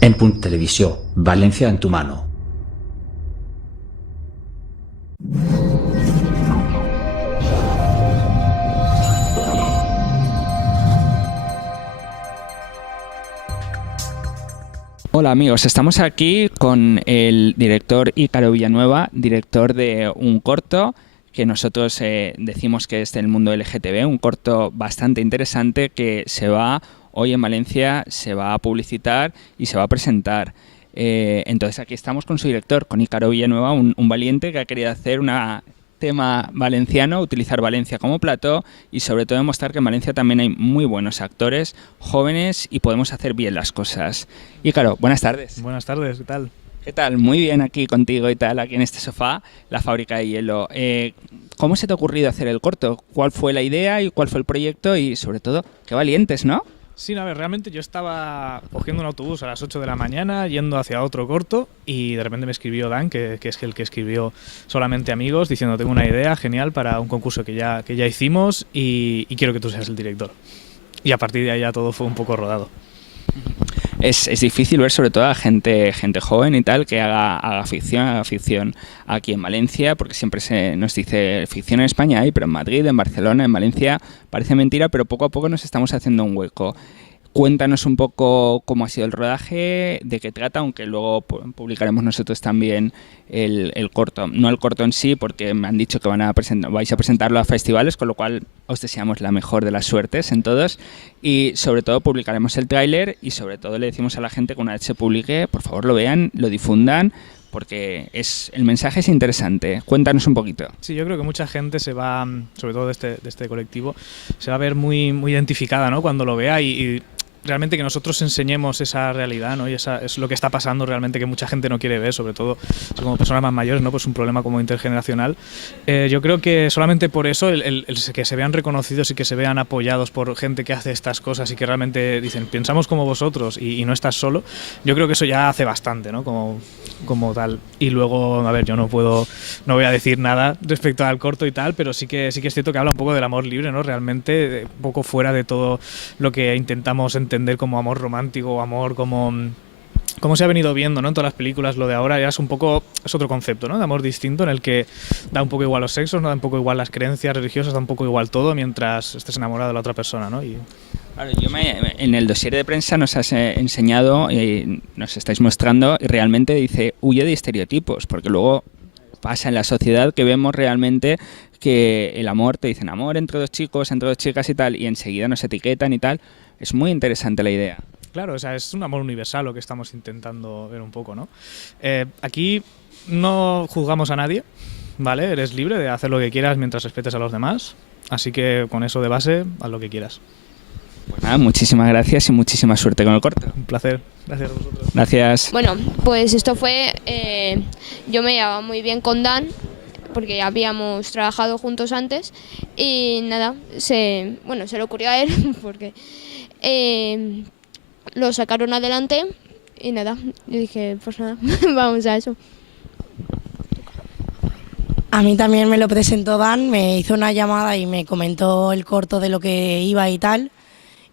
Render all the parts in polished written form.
En Punt Televisió, València en tu mano. Hola amigos, estamos aquí con el director Ícaro Villanueva, director de un corto que nosotros decimos que es del mundo LGTB, un corto bastante interesante que se va hoy en Valencia, se va a publicitar y se va a presentar. Entonces aquí estamos con su director, con Ícaro Villanueva, un valiente que ha querido hacer un tema valenciano, utilizar Valencia como plató y sobre todo demostrar que en Valencia también hay muy buenos actores, jóvenes y podemos hacer bien las cosas. Ícaro, buenas tardes. Buenas tardes, ¿qué tal? ¿Qué tal? Muy bien aquí contigo y tal, aquí en este sofá, la fábrica de hielo. ¿Cómo se te ha ocurrido hacer el corto? ¿Cuál fue la idea y cuál fue el proyecto? Y sobre todo, qué valientes, ¿no? Sí, a ver, realmente yo estaba cogiendo un autobús a las 8 de la mañana yendo hacia otro corto y de repente me escribió Dan, que es el que escribió Solamente Amigos, diciendo tengo una idea genial para un concurso que ya hicimos y quiero que tú seas el director. Y a partir de ahí ya todo fue un poco rodado. Es difícil ver sobre todo a gente joven y tal que haga ficción aquí en Valencia, porque siempre se nos dice ficción en España hay, pero en Madrid, en Barcelona, en Valencia parece mentira, pero poco a poco nos estamos haciendo un hueco. Cuéntanos un poco cómo ha sido el rodaje, de qué trata, aunque luego publicaremos nosotros también el corto. No el corto en sí, porque me han dicho que vais a presentarlo a festivales, con lo cual os deseamos la mejor de las suertes en todos. Y sobre todo publicaremos el tráiler y sobre todo le decimos a la gente que una vez se publique, por favor lo vean, lo difundan, porque el mensaje es interesante. Cuéntanos un poquito. Sí, yo creo que mucha gente se va, sobre todo de este colectivo, se va a ver muy identificada, ¿no? Cuando lo vea y realmente que nosotros enseñemos esa realidad, ¿no? Y es lo que está pasando realmente, que mucha gente no quiere ver, sobre todo como personas más mayores, ¿no? Pues un problema como intergeneracional. Yo creo que solamente por eso el que se vean reconocidos y que se vean apoyados por gente que hace estas cosas y que realmente dicen pensamos como vosotros y no estás solo, yo creo que eso ya hace bastante, ¿no? Como tal. Y luego, a ver, yo no voy a decir nada respecto al corto y tal, pero sí que es cierto que habla un poco del amor libre, ¿no? Realmente un poco fuera de todo lo que intentamos entender como amor romántico o amor como se ha venido viendo, ¿no? En todas las películas. Lo de ahora ya es otro concepto, ¿no? De amor distinto, en el que da un poco igual los sexos, no da un poco igual las creencias religiosas, da un poco igual todo mientras estés enamorado de la otra persona, ¿no? Claro, en el dossier de prensa nos has enseñado y nos estáis mostrando y realmente dice huye de estereotipos, porque luego pasa en la sociedad que vemos realmente que el amor, te dicen amor entre dos chicos, entre dos chicas y tal, y enseguida nos etiquetan y tal. Es muy interesante la idea. Claro, o sea, es un amor universal lo que estamos intentando ver un poco, ¿no? Aquí no juzgamos a nadie, ¿vale? Eres libre de hacer lo que quieras mientras respetes a los demás, así que con eso de base, haz lo que quieras. Pues nada, muchísimas gracias y muchísima suerte con el corto. Un placer. Gracias a vosotros. Gracias. Bueno, pues esto fue... yo me llevaba muy bien con Dan, porque ya habíamos trabajado juntos antes, y nada, se le ocurrió a él, porque lo sacaron adelante, y nada, yo dije, pues nada, vamos a eso. A mí también me lo presentó Dan, me hizo una llamada y me comentó el corto de lo que iba y tal.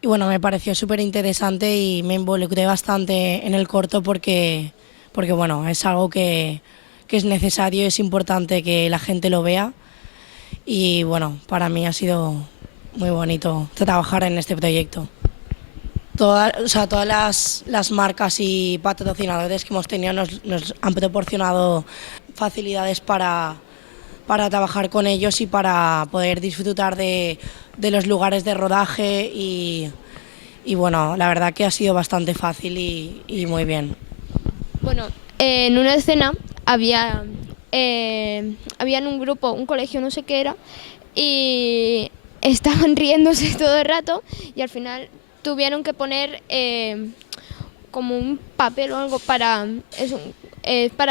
Y bueno, me pareció súper interesante y me involucré bastante en el corto porque bueno, es algo que es necesario, es importante que la gente lo vea. Y bueno, para mí ha sido muy bonito trabajar en este proyecto. Todas las marcas y patrocinadores que hemos tenido nos han proporcionado facilidades para trabajar con ellos y para poder disfrutar de los lugares de rodaje y bueno, la verdad que ha sido bastante fácil y muy bien. Bueno, en una escena había en un grupo, un colegio, no sé qué era, y estaban riéndose todo el rato y al final tuvieron que poner como un papel o algo para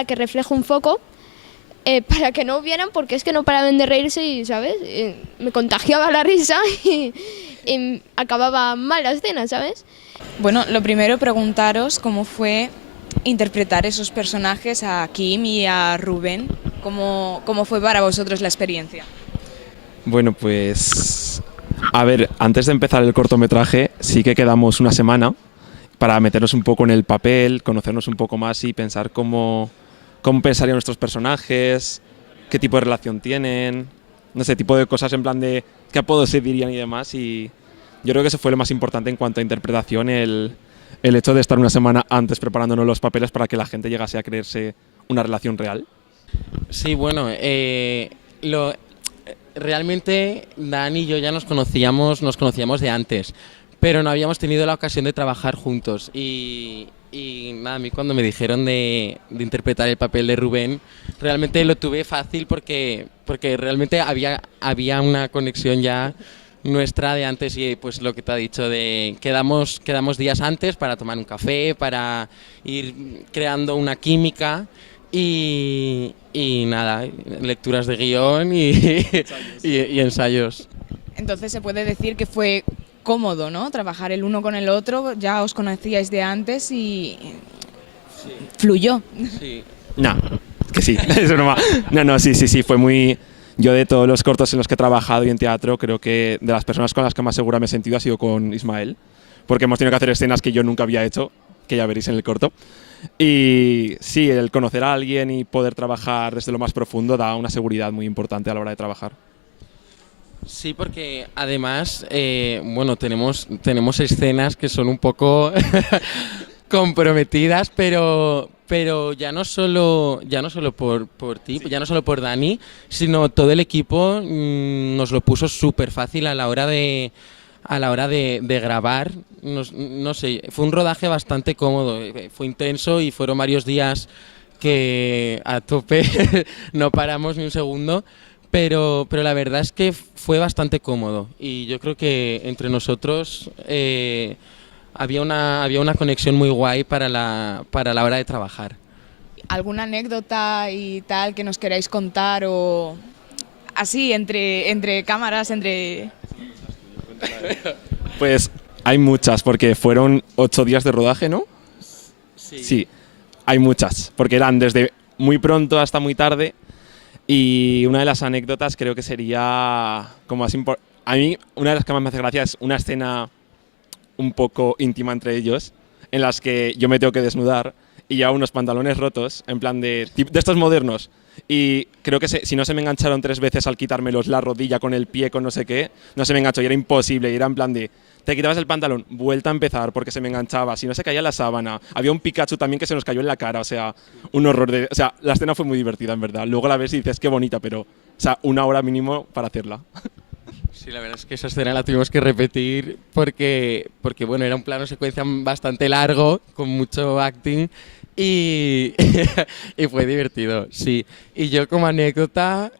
que refleje un foco, para que no vieran, porque es que no paraban de reírse y, ¿sabes? Me contagiaba la risa y acababa mal la escena, ¿sabes? Bueno, lo primero preguntaros cómo fue interpretar esos personajes a Kim y a Rubén. ¿Cómo fue para vosotros la experiencia? Bueno, pues a ver, antes de empezar el cortometraje sí que quedamos una semana para meternos un poco en el papel, conocernos un poco más y pensar cómo pensarían nuestros personajes, qué tipo de relación tienen, no sé, tipo de cosas en plan de qué apodos se dirían y demás. Y yo creo que eso fue lo más importante en cuanto a interpretación, el hecho de estar una semana antes preparándonos los papeles para que la gente llegase a creerse una relación real. Sí, bueno, realmente Dani y yo ya nos conocíamos de antes, pero no habíamos tenido la ocasión de trabajar juntos. Y nada, a mí cuando me dijeron de interpretar el papel de Rubén, realmente lo tuve fácil porque realmente había una conexión ya nuestra de antes, y pues lo que te ha dicho de quedamos días antes para tomar un café, para ir creando una química y nada, lecturas de guión y ensayos. Entonces se puede decir que fue cómodo, ¿no? Trabajar el uno con el otro, ya os conocíais de antes y fluyó. Sí. No, que sí, es broma. No, sí, fue muy... Yo de todos los cortos en los que he trabajado y en teatro, creo que de las personas con las que más segura me he sentido ha sido con Ismael, porque hemos tenido que hacer escenas que yo nunca había hecho, que ya veréis en el corto. Y sí, el conocer a alguien y poder trabajar desde lo más profundo da una seguridad muy importante a la hora de trabajar. Sí, porque además, bueno, tenemos escenas que son un poco comprometidas, pero ya no solo por ti, ya no solo por Dani, sino todo el equipo nos lo puso súper fácil a la hora de grabar. No sé, fue un rodaje bastante cómodo, fue intenso y fueron varios días que a tope no paramos ni un segundo. Pero la verdad es que fue bastante cómodo y yo creo que entre nosotros había una conexión muy guay para la hora de trabajar. ¿Alguna anécdota y tal que nos queráis contar o así entre cámaras, Pues hay muchas, porque fueron 8 días de rodaje, ¿no? Sí, hay muchas, porque eran desde muy pronto hasta muy tarde. Y una de las anécdotas creo que sería como así a mí una de las que más me hace gracia es una escena un poco íntima entre ellos, en las que yo me tengo que desnudar y llevo unos pantalones rotos, en plan de estos modernos. Y creo que si no se me engancharon 3 veces al quitármelos la rodilla con el pie, con no sé qué, no se me enganchó y era imposible. Y era en plan de, te quitabas el pantalón, vuelta a empezar porque se me enganchaba, si no se caía la sábana. Había un Pikachu también que se nos cayó en la cara, o sea, un horror de... O sea, la escena fue muy divertida, en verdad. Luego la ves y dices, qué bonita, pero, o sea, 1 hora mínimo para hacerla. Sí, la verdad es que esa escena la tuvimos que repetir porque bueno, era un plano secuencia bastante largo, con mucho acting y fue divertido, sí. Y yo como anécdota,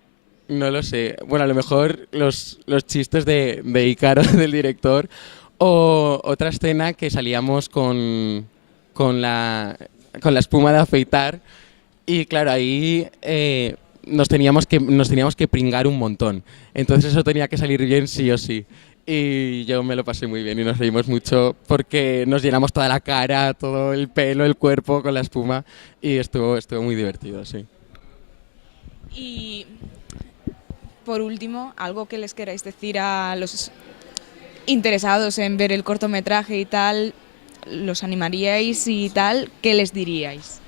no lo sé, bueno, a lo mejor los chistes de Ícaro, del director, o otra escena que salíamos con la espuma de afeitar y claro, ahí... nos teníamos que pringar un montón. Entonces eso tenía que salir bien sí o sí. Y yo me lo pasé muy bien y nos reímos mucho porque nos llenamos toda la cara, todo el pelo, el cuerpo con la espuma y estuvo muy divertido, sí. Y por último, algo que les queráis decir a los interesados en ver el cortometraje y tal, ¿los animaríais y tal? ¿Qué les diríais?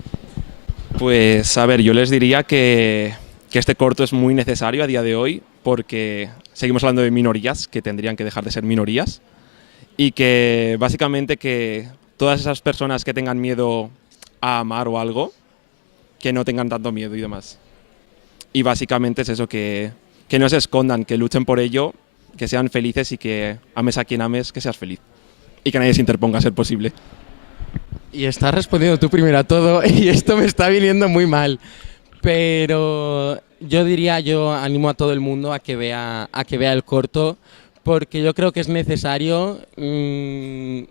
Pues a ver, yo les diría que este corto es muy necesario a día de hoy porque seguimos hablando de minorías que tendrían que dejar de ser minorías y que básicamente que todas esas personas que tengan miedo a amar o algo, que no tengan tanto miedo y demás. Y básicamente es eso, que no se escondan, que luchen por ello, que sean felices y que ames a quien ames, que seas feliz. Y que nadie se interponga a ser posible. Y estás respondiendo tú primero a todo y esto me está viniendo muy mal. Pero yo animo a todo el mundo a que vea el corto porque yo creo que es necesario, en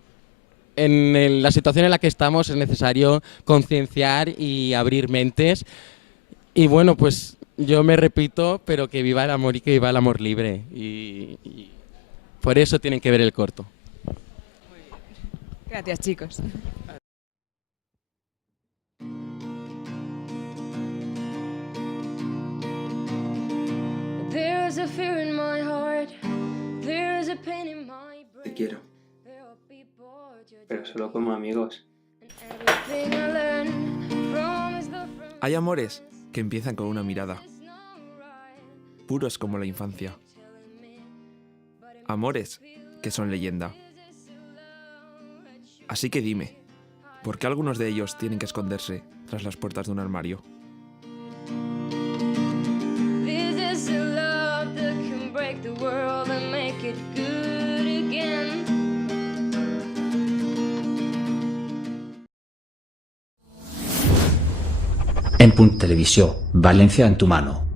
la situación en la que estamos es necesario concienciar y abrir mentes. Y bueno, pues yo me repito, pero que viva el amor y que viva el amor libre. Y por eso tienen que ver el corto. Gracias, chicos. Te quiero, pero solo como amigos. Hay amores que empiezan con una mirada, puros como la infancia. Amores que son leyenda. Así que dime, ¿por qué algunos de ellos tienen que esconderse tras las puertas de un armario? En Punt Televisió, València en tu mano.